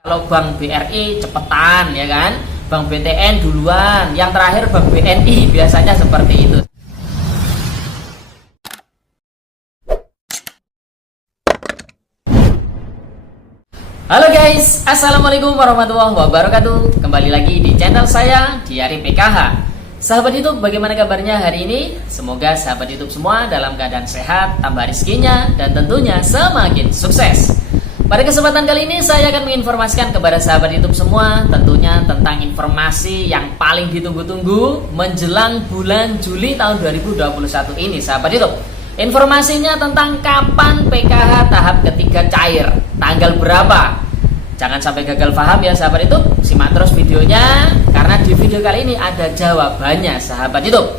Kalau Bank BRI cepetan ya kan, Bank BTN duluan, yang terakhir Bank BNI, biasanya seperti itu. Halo guys, assalamualaikum warahmatullahi wabarakatuh. Kembali lagi di channel saya Diari PKH. Sahabat YouTube, bagaimana kabarnya hari ini? Semoga sahabat YouTube semua dalam keadaan sehat, tambah rezekinya, dan tentunya semakin sukses. Pada kesempatan kali ini saya akan menginformasikan kepada sahabat YouTube semua tentunya tentang informasi yang paling ditunggu-tunggu menjelang bulan Juli tahun 2021 ini, sahabat YouTube. Informasinya tentang kapan PKH tahap ketiga cair, tanggal berapa. Jangan sampai gagal paham ya sahabat YouTube, simak terus videonya karena di video kali ini ada jawabannya sahabat YouTube.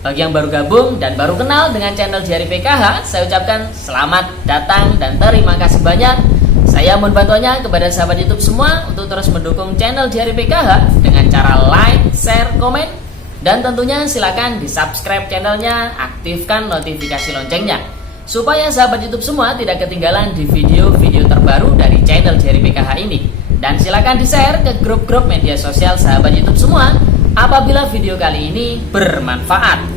Bagi yang baru gabung dan baru kenal dengan channel Diari PKH, saya ucapkan selamat datang dan terima kasih banyak. Saya mohon bantuannya kepada sahabat YouTube semua untuk terus mendukung channel Diari PKH dengan cara like, share, komen, dan tentunya silakan di subscribe channelnya, aktifkan notifikasi loncengnya supaya sahabat YouTube semua tidak ketinggalan di video-video terbaru dari channel Diari PKH ini. Dan silakan di share ke grup-grup media sosial sahabat YouTube semua apabila video kali ini bermanfaat.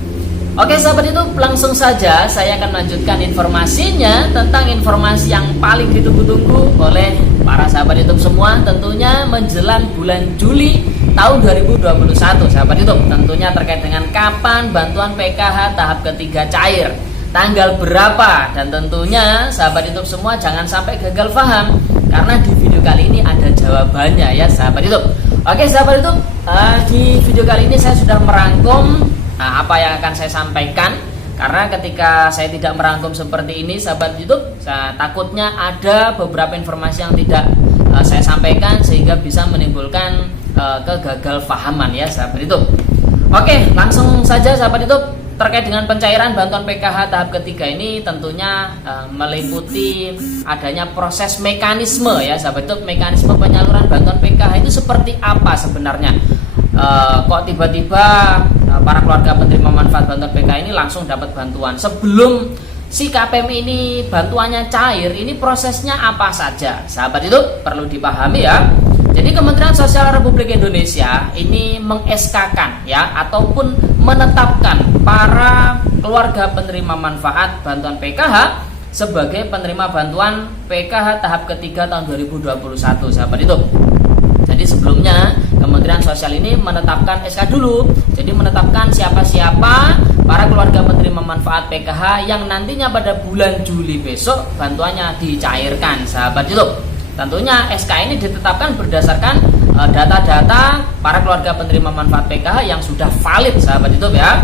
Oke sahabat YouTube, langsung saja saya akan melanjutkan informasinya tentang informasi yang paling ditunggu-tunggu oleh para sahabat YouTube semua tentunya menjelang bulan Juli tahun 2021 sahabat YouTube. Tentunya terkait dengan kapan bantuan PKH tahap ketiga cair, tanggal berapa, dan tentunya sahabat YouTube semua jangan sampai gagal paham karena di video kali ini ada jawabannya ya sahabat YouTube. Oke sahabat YouTube, di video kali ini saya sudah merangkum apa yang akan saya sampaikan, karena ketika saya tidak merangkum seperti ini sahabat YouTube, takutnya ada beberapa informasi yang tidak saya sampaikan sehingga bisa menimbulkan kegagal pahaman ya sahabat YouTube. Oke, langsung saja sahabat YouTube, terkait dengan pencairan bantuan PKH tahap ketiga ini tentunya meliputi adanya proses mekanisme ya sahabat YouTube. Mekanisme penyaluran bantuan PKH itu seperti apa sebenarnya? Kok tiba-tiba para keluarga penerima manfaat bantuan PKH ini langsung dapat bantuan? Sebelum si KPM ini bantuannya cair, ini prosesnya apa saja? Sahabat itu perlu dipahami ya. Jadi Kementerian Sosial Republik Indonesia ini meng-SK-kan ya ataupun menetapkan para keluarga penerima manfaat bantuan PKH sebagai penerima bantuan PKH tahap ketiga tahun 2021 sahabat itu. Jadi sebelumnya Kementerian Sosial ini menetapkan SK dulu. Jadi menetapkan siapa-siapa para keluarga penerima manfaat PKH yang nantinya pada bulan Juli besok bantuannya dicairkan sahabat itu. Tentunya SK ini ditetapkan berdasarkan data-data para keluarga penerima manfaat PKH yang sudah valid sahabat itu ya.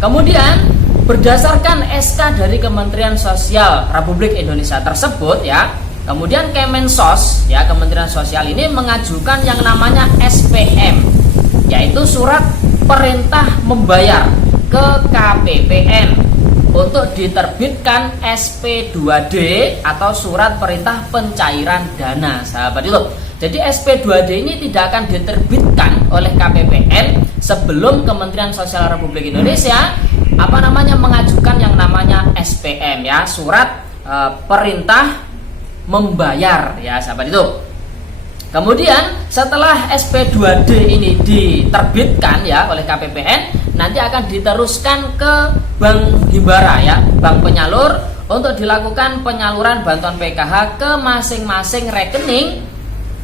Kemudian berdasarkan SK dari Kementerian Sosial Republik Indonesia tersebut ya, kemudian Kemensos ya, Kementerian Sosial ini mengajukan yang namanya SPM, yaitu surat perintah membayar ke KPPN untuk diterbitkan SP2D atau surat perintah pencairan dana sahabat itu. Jadi SP2D ini tidak akan diterbitkan oleh KPPN sebelum Kementerian Sosial Republik Indonesia mengajukan yang namanya SPM ya, surat perintah membayar ya sahabat itu. Kemudian setelah SP2D ini diterbitkan ya oleh KPPN, nanti akan diteruskan ke Bank Himbara ya, bank penyalur, untuk dilakukan penyaluran bantuan PKH ke masing-masing rekening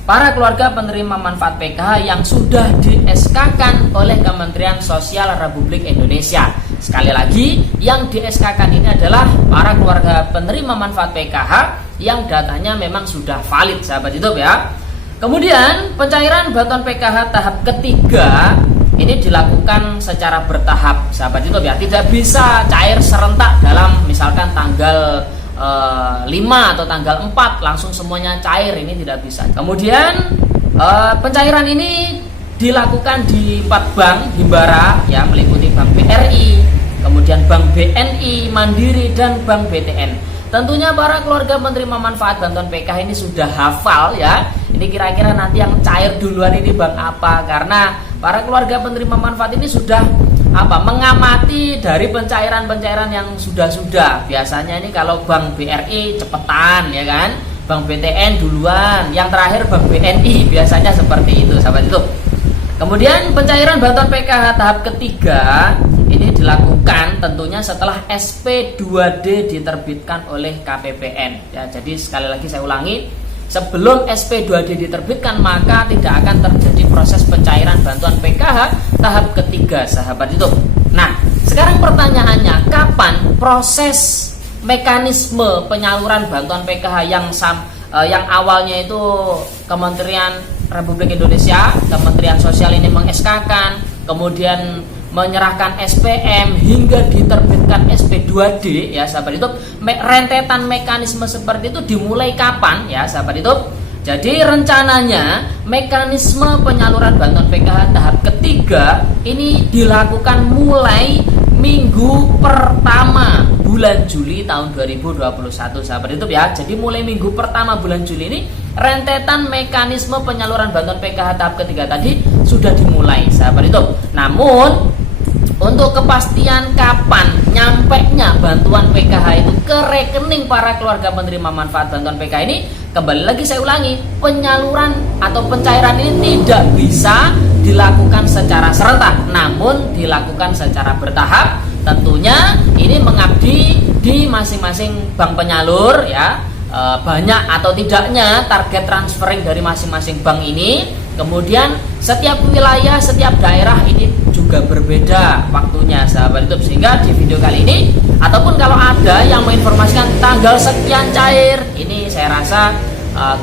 para keluarga penerima manfaat PKH yang sudah di-SK-kan oleh Kementerian Sosial Republik Indonesia. Sekali lagi, yang di-SK-kan ini adalah para keluarga penerima manfaat PKH yang datanya memang sudah valid sahabat YouTube ya. Kemudian pencairan bantuan PKH tahap ketiga ini dilakukan secara bertahap sahabat YouTube ya. Tidak bisa cair serentak dalam misalkan tanggal 5 atau tanggal 4 langsung semuanya cair, ini tidak bisa. Kemudian pencairan ini dilakukan di 4 bank Himbara ya, meliputi Bank BRI, kemudian Bank BNI, Mandiri, dan Bank BTN. Tentunya para keluarga penerima manfaat bantuan PKH ini sudah hafal ya. Ini kira-kira nanti yang cair duluan ini bank apa, karena para keluarga penerima manfaat ini sudah mengamati dari pencairan-pencairan yang sudah-sudah. Biasanya ini kalau Bank BRI cepetan ya kan, Bank BTN duluan, yang terakhir Bank BNI, biasanya seperti itu sahabat YouTube. Kemudian pencairan bantuan PKH tahap ketiga ini dilakukan tentunya setelah SP2D diterbitkan oleh KPPN ya. Jadi sekali lagi saya ulangi, sebelum SP2D diterbitkan maka tidak akan terjadi proses pencairan bantuan PKH tahap ketiga sahabat YouTube. Nah, sekarang pertanyaannya, kapan proses mekanisme penyaluran bantuan PKH yang awalnya itu Kementerian Republik Indonesia, Kementerian Sosial ini meng-SK-kan, kemudian menyerahkan SPM hingga diterbitkan SP2D ya sahabat YouTube. Rentetan mekanisme seperti itu dimulai kapan ya sahabat YouTube? Jadi rencananya mekanisme penyaluran bantuan PKH tahap ketiga ini dilakukan mulai minggu pertama bulan Juli tahun 2021 sahabat YouTube ya. Jadi mulai minggu pertama bulan Juli ini rentetan mekanisme penyaluran bantuan PKH tahap ketiga tadi sudah dimulai sahabat YouTube. Namun untuk kepastian kapan nyampenya bantuan PKH itu ke rekening para keluarga penerima manfaat bantuan PKH ini, kembali lagi saya ulangi, penyaluran atau pencairan ini tidak bisa dilakukan secara serentak, namun dilakukan secara bertahap. Tentunya ini mengabdi di masing-masing bank penyalur ya. Banyak atau tidaknya target transferring dari masing-masing bank ini. Kemudian setiap wilayah, setiap daerah ini juga berbeda waktunya sahabat YouTube. Sehingga di video kali ini, ataupun kalau ada yang menginformasikan tanggal sekian cair, ini saya rasa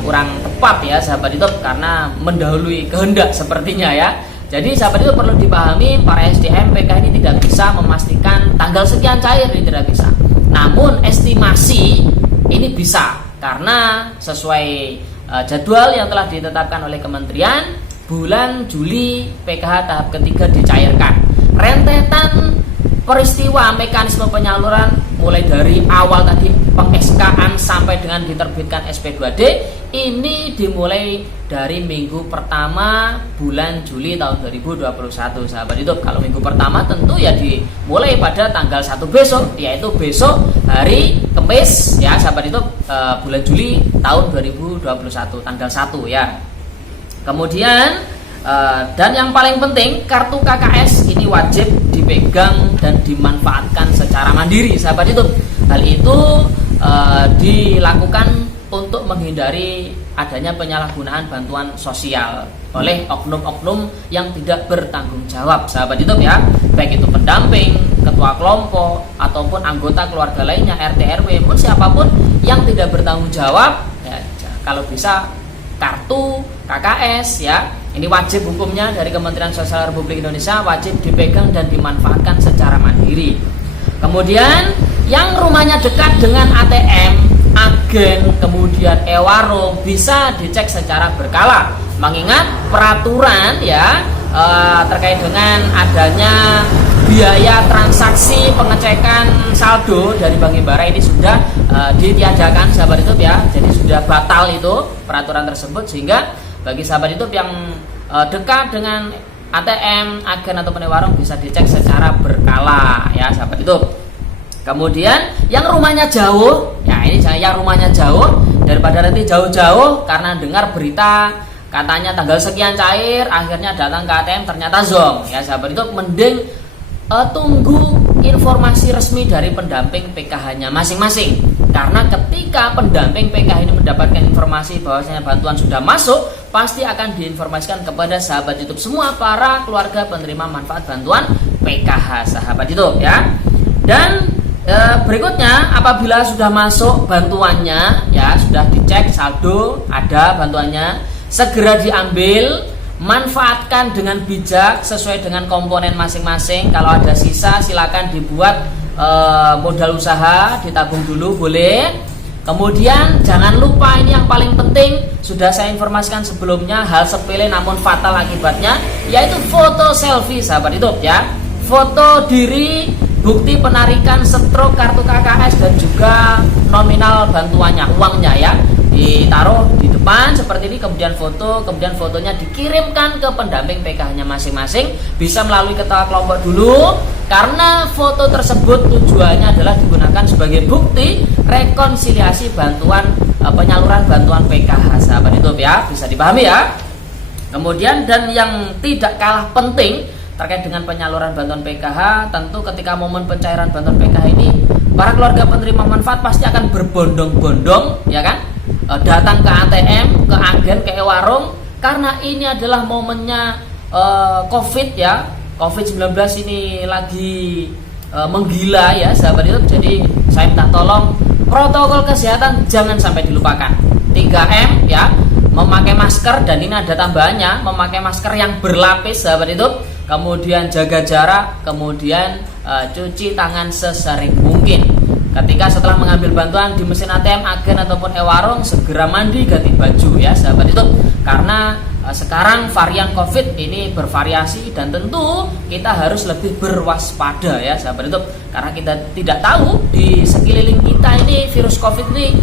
kurang tepat ya sahabat YouTube, karena mendahului kehendak sepertinya ya. Jadi sahabat itu perlu dipahami, para SDM PKH ini tidak bisa memastikan tanggal sekian cair, ini tidak bisa. Namun estimasi ini bisa, karena sesuai jadwal yang telah ditetapkan oleh kementerian, bulan Juli PKH tahap ketiga dicairkan. Rentetan peristiwa mekanisme penyaluran mulai dari awal tadi peng-SK-an sampai dengan diterbitkan SP2D ini dimulai dari minggu pertama bulan Juli tahun 2021 sahabat YouTube. Kalau minggu pertama tentu ya dimulai pada tanggal 1 besok, yaitu besok hari Kamis ya sahabat YouTube, bulan Juli tahun 2021 tanggal 1 ya. Kemudian dan yang paling penting, kartu KKS ini wajib dipegang dan dimanfaatkan secara mandiri sahabat YouTube. Hal itu dilakukan untuk menghindari adanya penyalahgunaan bantuan sosial oleh oknum-oknum yang tidak bertanggung jawab sahabat YouTube ya. Baik itu pendamping, ketua kelompok, ataupun anggota keluarga lainnya, RT RW, pun siapapun yang tidak bertanggung jawab ya, kalau bisa kartu KKS ya, ini wajib hukumnya dari Kementerian Sosial Republik Indonesia, wajib dipegang dan dimanfaatkan secara mandiri. Kemudian yang rumahnya dekat dengan ATM, agen, kemudian e-warung bisa dicek secara berkala, mengingat peraturan ya terkait dengan adanya biaya transaksi pengecekan saldo dari Bank Himbara ini sudah ditiadakan sahabat YouTube ya. Jadi sudah batal itu peraturan tersebut, sehingga bagi sahabat YouTube yang dekat dengan ATM, agen ataupun warung bisa dicek secara berkala ya sahabat YouTube. Kemudian yang rumahnya jauh, ya ini yang rumahnya jauh, daripada nanti jauh-jauh karena dengar berita katanya tanggal sekian cair, akhirnya datang ke ATM ternyata zonk ya sahabat YouTube, mending tunggu informasi resmi dari pendamping PKH-nya masing-masing. Karena ketika pendamping PKH ini mendapatkan informasi bahwasanya bantuan sudah masuk, pasti akan diinformasikan kepada sahabat YouTube semua, para keluarga penerima manfaat bantuan PKH sahabat YouTube ya. Dan berikutnya, apabila sudah masuk bantuannya ya, sudah dicek saldo ada bantuannya, segera diambil, manfaatkan dengan bijak sesuai dengan komponen masing-masing. Kalau ada sisa silakan dibuat modal usaha, ditabung dulu boleh. Kemudian jangan lupa, ini yang paling penting, sudah saya informasikan sebelumnya, hal sepele namun fatal akibatnya, yaitu foto selfie sahabat YouTube ya. Foto diri, bukti penarikan stroke kartu KKS dan juga nominal bantuannya, uangnya ya. ditaruh di depan seperti ini, kemudian foto, kemudian fotonya dikirimkan ke pendamping PKH-nya masing-masing, bisa melalui ketua kelompok dulu, karena foto tersebut tujuannya adalah digunakan sebagai bukti rekonsiliasi bantuan penyaluran bantuan PKH, sahabat YouTube ya, bisa dipahami ya. Kemudian dan yang tidak kalah penting terkait dengan penyaluran bantuan PKH, tentu ketika momen pencairan bantuan PKH ini para keluarga penerima manfaat pasti akan berbondong-bondong, ya kan, datang ke ATM, ke agen, ke warung, karena ini adalah momennya COVID ya, COVID-19 ini lagi menggila ya, sahabat YouTube. Jadi saya minta tolong protokol kesehatan jangan sampai dilupakan. 3M ya, memakai masker, dan ini ada tambahannya, memakai masker yang berlapis, sahabat YouTube. Kemudian jaga jarak, kemudian cuci tangan sesering mungkin. Ketika setelah mengambil bantuan di mesin ATM, agen ataupun e-warung, segera mandi, ganti baju ya, sahabat YouTube. Karena sekarang varian COVID ini bervariasi, dan tentu kita harus lebih berwaspada ya, sahabat YouTube. Karena kita tidak tahu di sekeliling kita ini virus COVID ini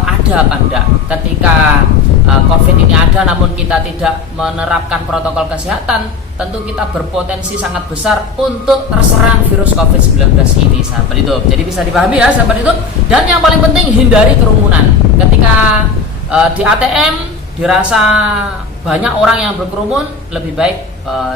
ada apa enggak. Ketika COVID ini ada namun kita tidak menerapkan protokol kesehatan, tentu kita berpotensi sangat besar untuk terserang virus COVID-19 ini, sahabat YouTube. Jadi bisa dipahami ya, sahabat YouTube. Dan yang paling penting, hindari kerumunan. Ketika di ATM dirasa banyak orang yang berkerumun, lebih baik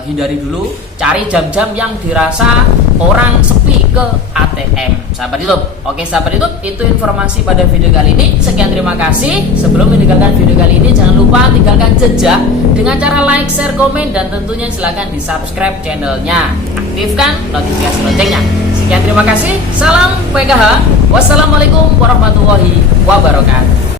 hindari dulu, cari jam-jam yang dirasa orang sepi ke ATM, sahabat YouTube. Oke, sahabat YouTube, itu informasi pada video kali ini. Sekian, terima kasih. Sebelum meninggalkan video kali ini, jangan lupa tinggalkan jejak dengan cara like, share, komen, dan tentunya silahkan di subscribe channelnya, aktifkan notifikasi loncengnya. Sekian, terima kasih. Salam PKH. Wassalamualaikum warahmatullahi wabarakatuh.